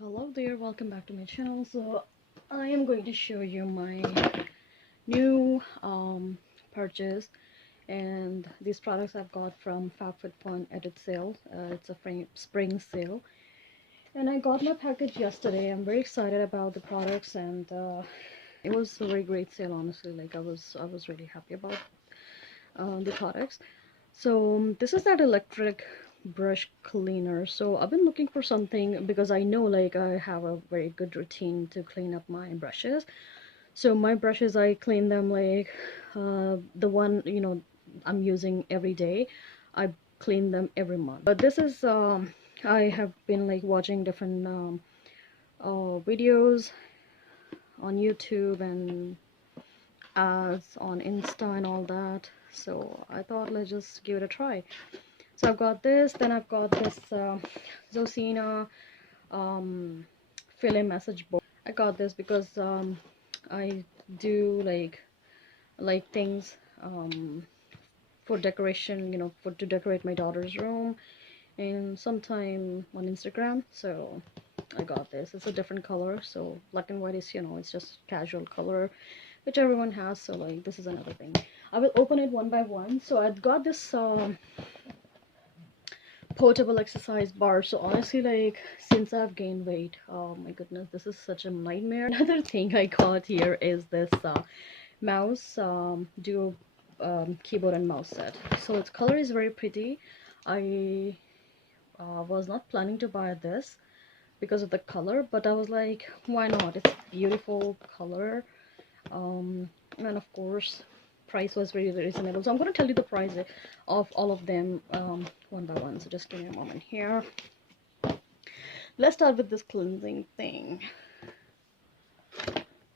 Hello there, welcome back to my channel. So I am going to show you my new purchase, and these products I've got from FabFitFun edit sale. It's a spring sale, and I got my package yesterday. I'm very excited about the products, and it was a very great sale, honestly. Like I was really happy about the products. So this is that electric brush cleaner. So I've been looking for something because I know like I have a very good routine to clean up my brushes. So my brushes, I clean them like the one I'm using every day. I clean them every month. But this is I have been like watching different videos on YouTube and ads on Insta and all that. So I thought let's just give it a try. So I've got this, then I've got this Zosina um, fill-in message board. I got this because I do like things for decoration, for to decorate my daughter's room and sometime on Instagram. So I got this. It's a different color, so black and white is it's just casual color which everyone has. So like this is another thing. I will open it one by one. So I've got this portable exercise bar. So honestly, like since I've gained weight, oh my goodness, this is such a nightmare. Another thing I got here is this mouse dual keyboard and mouse set. So its color is very pretty. I was not planning to buy this because of the color, but I was like, why not? It's a beautiful color. And of course price was very reasonable. So I'm going to tell you the price of all of them one by one. So just give me a moment here. Let's start with this cleansing thing.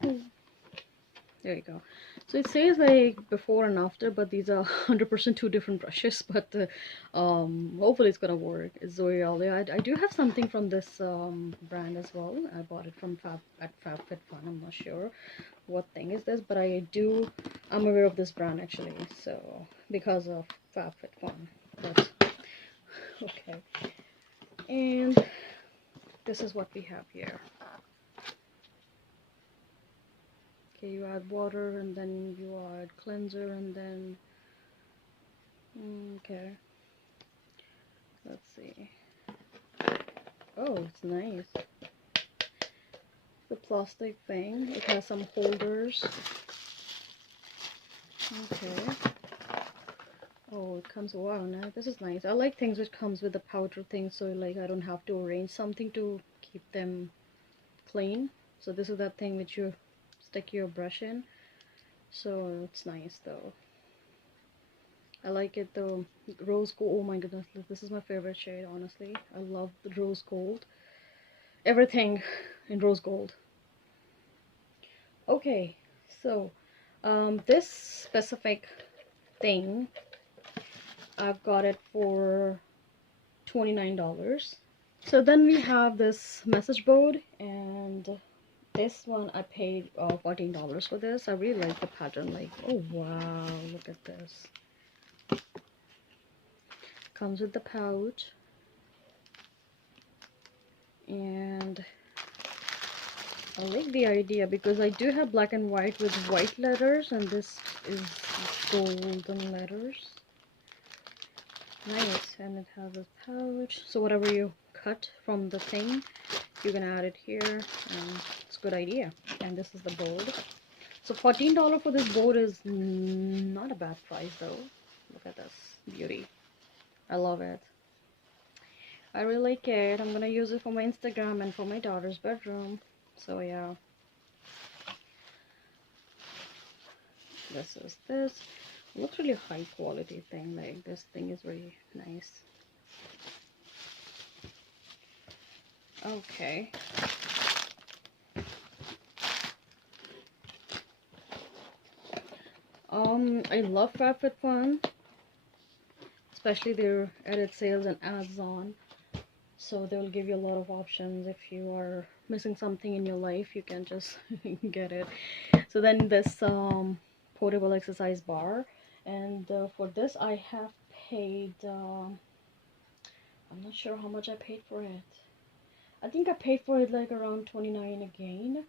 There you go. So it says like before and after, but these are 100% two different brushes. But hopefully it's gonna work. It's Zoe. I do have something from this brand as well. I bought it from FabFitFun. I'm not sure what thing is this, but I'm aware of this brand actually. So because of FabFitFun. But okay. And this is what we have here. Okay, you add water and then you add cleanser and then okay, let's see. Oh, it's nice. The plastic thing, it has some holders. Okay. Oh, it comes, wow, now this is nice. I like things which comes with the powder thing, so like I don't have to arrange something to keep them clean. So this is that thing which you stick your brush in. So it's nice though. I like it though. Rose gold, oh my goodness, this is my favorite shade, honestly. I love the rose gold. Everything in rose gold. Okay, so this specific thing, I've got it for $29. So then we have this message board, and this one I paid $14 for this. I really like the pattern. Like, oh wow, look at this. Comes with the pouch, and I like the idea because I do have black and white with white letters, and this is golden letters. Nice. And it has a pouch, so whatever you cut from the thing, you can add it here, and it's a good idea. And this is the board. So $14 for this board is not a bad price though. Look at this beauty. I love it. I really like it. I'm gonna use it for my Instagram and for my daughter's bedroom. So yeah, this is this. It looks really high quality thing. Like this thing is very nice. Okay. I love FabFitFun, especially their edit sales and ads on. So they'll give you a lot of options. If you are missing something in your life, you can just get it. So then this portable exercise bar, and for this I have paid I'm not sure how much I paid for it. I think I paid for it like around 29 again,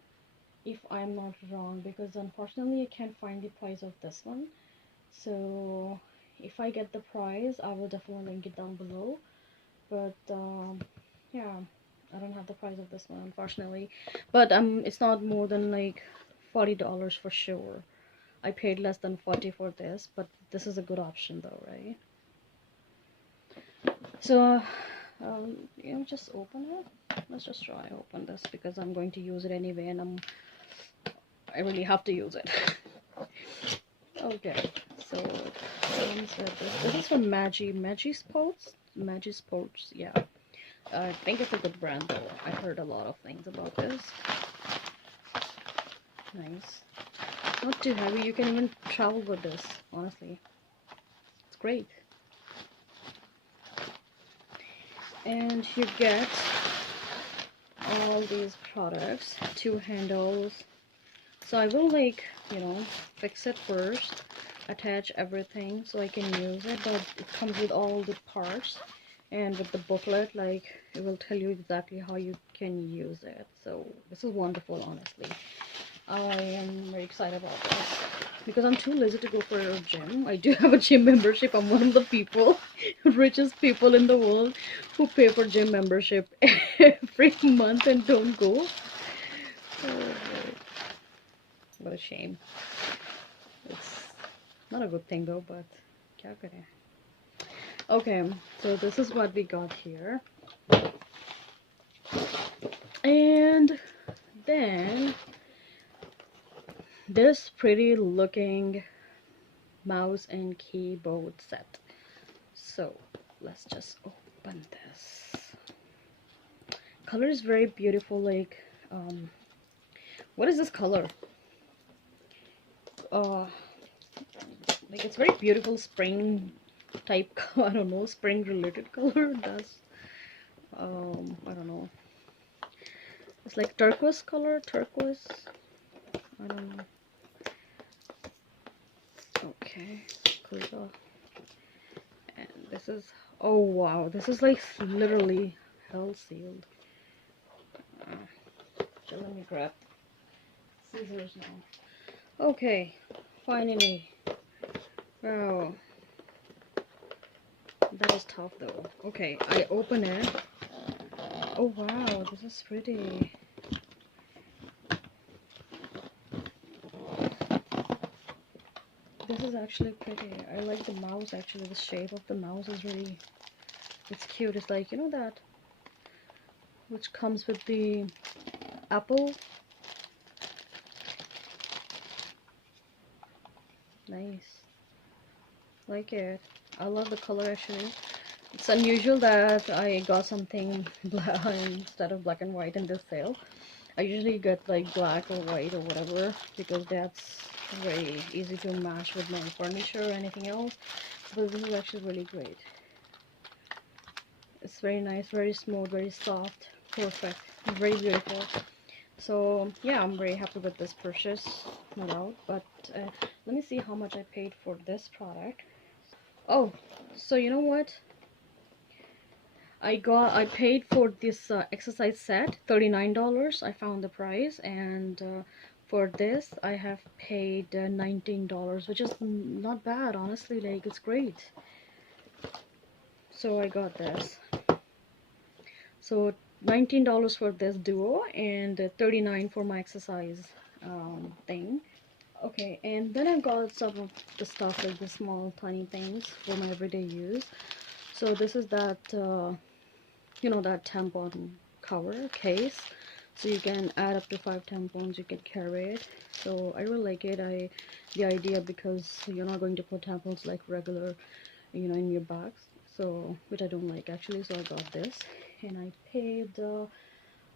if I'm not wrong, because unfortunately I can't find the price of this one. So if I get the price, I will definitely link it down below. But yeah, I don't have the price of this one unfortunately. But it's not more than like $40 for sure. I paid less than 40 for this, but this is a good option though, right? So you know, just open it. Let's just try open this because I'm going to use it anyway, and I really have to use it. Okay, so this is from Maggi Sports, yeah. I think it's a good brand though. I heard a lot of things about this. Nice. Not too heavy. You can even travel with this, honestly. It's great. And you get all these products, 2 handles. So I will, like, you know, fix it first, attach everything so I can use it, but it comes with all the parts, and with the booklet, like, it will tell you exactly how you can use it. So this is wonderful, honestly. I am very excited about this because I'm too lazy to go for a gym. I do have a gym membership. I'm one of the people, richest people in the world, who pay for gym membership every month and don't go. Oh, what a shame. It's not a good thing though, but kya kare. Okay, so this is what we got here. And then this pretty looking mouse and keyboard set. So let's just open this. Color is very beautiful, like what is this color? Uh like it's very beautiful spring type I don't know, spring related color. That's I don't know. It's like turquoise color, turquoise. I don't know. Okay, close off. And this is, oh wow, this is like literally hell sealed. So let me grab scissors now. Okay, finally. Wow, that was tough though. Okay, I open it. Oh wow, this is pretty. This is actually pretty. I like the mouse actually. The shape of the mouse is really, it's cute. It's like, you know, that which comes with the Apple. Nice. Like it. I love the color actually. It's unusual that I got something black instead of black and white in this sale. I usually get like black or white or whatever because that's very easy to match with my furniture or anything else. But this is actually really great. It's very nice, very smooth, very soft, perfect, very beautiful. So yeah, I'm very happy with this purchase, no doubt. But let me see how much I paid for this product. Oh, so you know what? I paid for this exercise set $39. I found the price, and for this I have paid $19, which is not bad, honestly. Like, it's great. So I got this. So $19 for this duo, and 39 for my exercise thing. Okay, and then I got some of the stuff, like the small tiny things for my everyday use. So this is that you know, that tampon cover case, so you can add up to 5 tampons, you can carry it. So I really like it. The idea, because you're not going to put tampons like regular, you know, in your bags, so which I don't like actually. So I got this, and I paid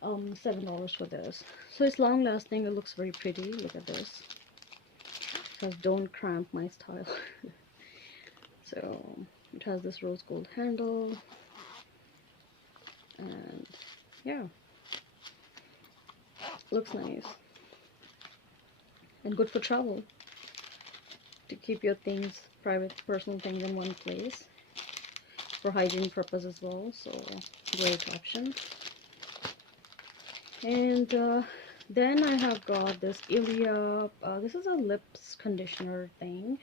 $7 for this. So it's long lasting. It looks very pretty. Look at this. It says don't cramp my style. So it has this rose gold handle, and yeah, looks nice and good for travel, to keep your things, private personal things, in one place for hygiene purpose as well. So great option. And then I have got this Ilia, this is a lips conditioner thing,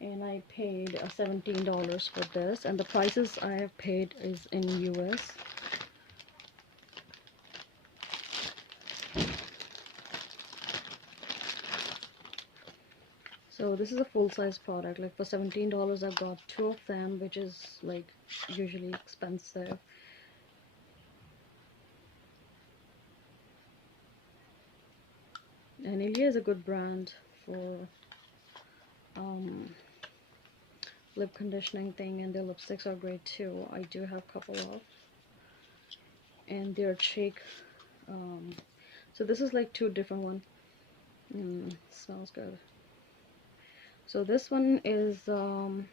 and I paid $17 for this, and the prices I have paid is in US. So this is a full-size product. Like for $17 I got 2 of them, which is like usually expensive. And Ilia is a good brand for lip conditioning thing, and their lipsticks are great too. I do have a couple of, and their cheek. So this is like 2 different one. Smells good. So this one is Balmy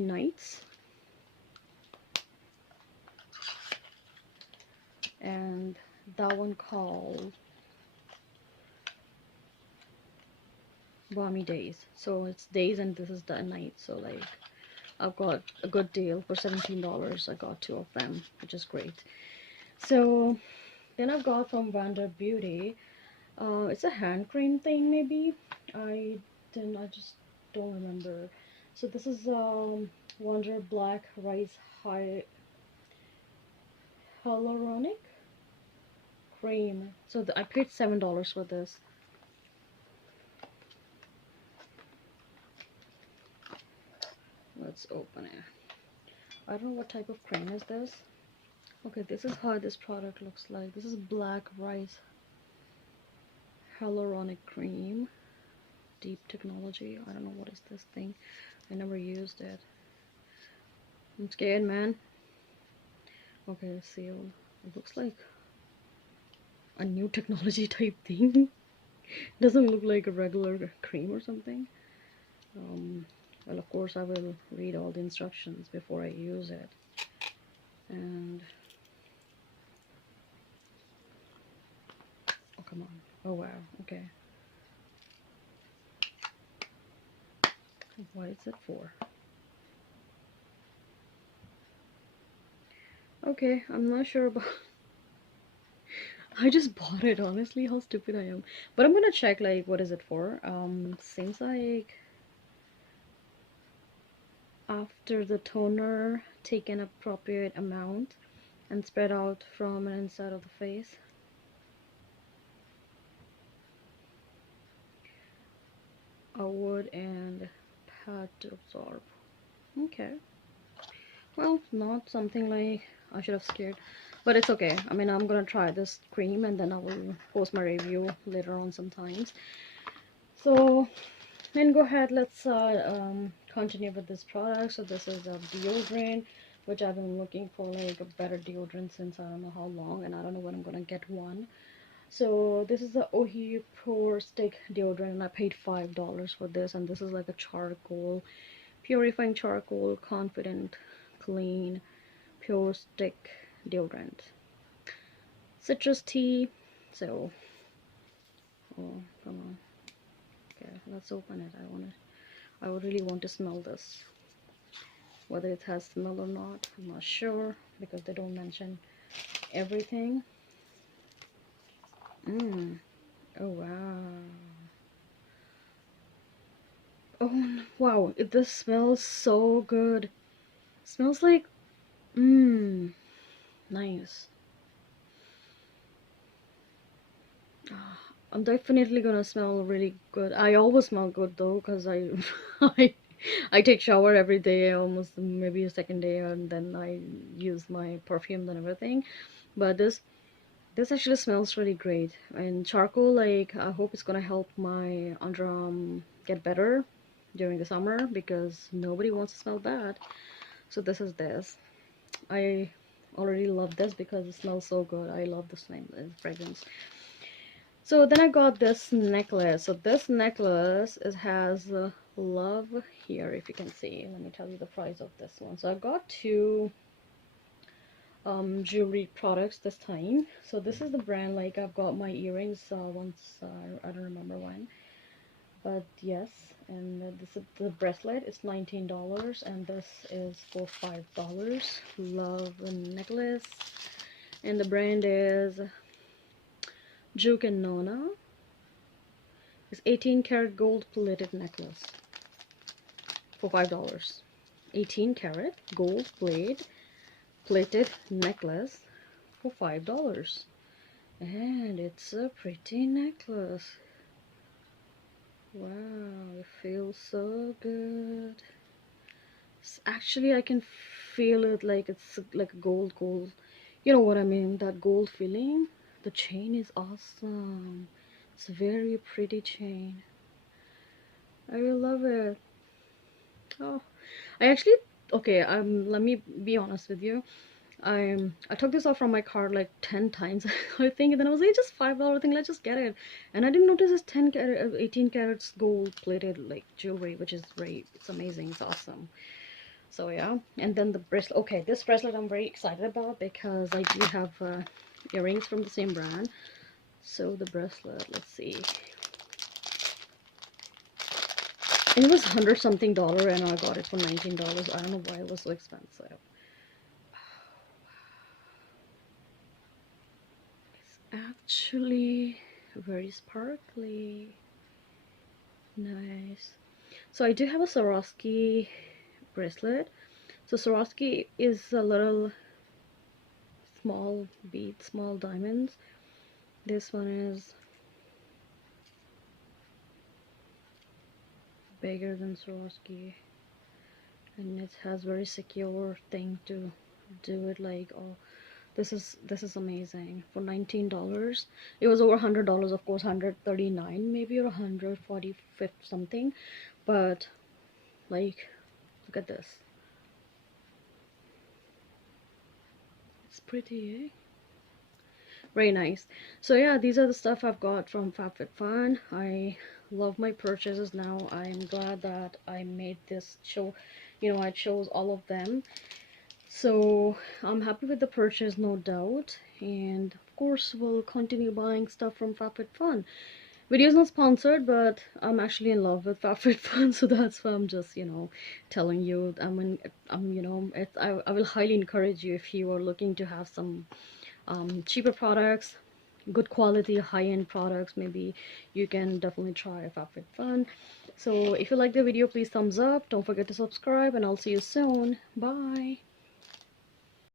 Nights, and that one called Balmy Days. So it's days and this is the night. So like I've got a good deal for $17. I got 2 of them, which is great. So then I've got from Wander Beauty. It's a hand cream thing maybe. I just don't remember. So this is Wonder Black Rice High Hyaluronic Cream. So I paid $7 for this. Let's open it. I don't know what type of cream is this. Okay, this is how this product looks like. This is Black Rice Hyaluronic Cream. Deep Technology. I don't know what is this thing. I never used it. I'm scared, man. Okay, sealed. It looks like a new technology type thing. Doesn't look like a regular cream or something. Well, of course I will read all the instructions before I use it. And oh, come on. Oh wow, okay. What is it for? Okay, I'm not sure about I just bought it, honestly. How stupid I am. But I'm gonna check like what is it for. Seems like after the toner, take an appropriate amount and spread out from an inside of the face. Outward and pat to absorb. Okay. Well, not something like I should have scared. But it's okay. I mean, I'm gonna try this cream and then I will post my review later on sometimes. So then go ahead, let's continue with this product. So this is a deodorant, which I've been looking for like a better deodorant since I don't know how long, and I don't know when I'm gonna get one. So this is the Ohi Pure Stick deodorant, and I paid $5 for this, and this is like a charcoal, purifying charcoal, confident, clean, pure stick deodorant. Citrus tea. So, oh come on. Okay, let's open it. I would really want to smell this. Whether it has smell or not, I'm not sure because they don't mention everything. Oh wow. Oh wow, this smells so good. Smells like nice. I'm definitely gonna smell really good. I always smell good though, because I I take shower every day, almost maybe a second day, and then I use my perfume and everything. But this actually smells really great. And charcoal, like I hope it's gonna help my underarm get better during the summer because nobody wants to smell bad. So this. I already love this because it smells so good. I love the smell, the fragrance. So then I got this necklace. So this necklace, it has love here, if you can see. Let me tell you the price of this one. So I got 2 jewelry products this time. So this is the brand. Like I've got my earrings once, I don't remember when, but yes. And this is the bracelet. It's $19, and this is for $5. Love necklace. and the brand is Juke and Nona. It's 18 karat gold plated necklace for $5. 18 karat gold plated necklace for $5. And it's a pretty necklace. Wow, it feels so good. Actually, I can feel it like it's like gold. You know what I mean? That gold feeling. The chain is awesome. It's a very pretty chain. I really love it. Oh, I actually, okay, let me be honest with you. I took this off from my card like 10 times I think, and then I was like, just $5 thing, let's just get it. And I didn't notice it's 10 carat 18 carats gold plated like jewelry, which is great. It's amazing, it's awesome. So yeah, and then the bracelet. Okay, this bracelet I'm very excited about because I do have earrings from the same brand. So the bracelet, let's see, and it was 100 something dollar and I got it for $19. I don't know why it was so expensive. Actually very sparkly, nice. So I do have a Swarovski bracelet. So Swarovski is a little small bead, small diamonds. This one is bigger than Swarovski, and it has very secure thing to do it. Like, oh, this is amazing for $19. It was over $100, of course, 139 maybe, or 145 something, but like, look at this. It's pretty, eh? Very nice. So yeah, these are the stuff I've got from FabFitFun. I love my purchases now. I'm glad that I made this show. You know, I chose all of them. So I'm happy with the purchase, no doubt. And of course, we'll continue buying stuff from FabFitFun. Video is not sponsored, but I'm actually in love with FabFitFun, so that's why I'm just, telling you. I will highly encourage you if you are looking to have some cheaper products, good quality, high-end products. Maybe you can definitely try FabFitFun. So if you like the video, please thumbs up. Don't forget to subscribe, and I'll see you soon. Bye.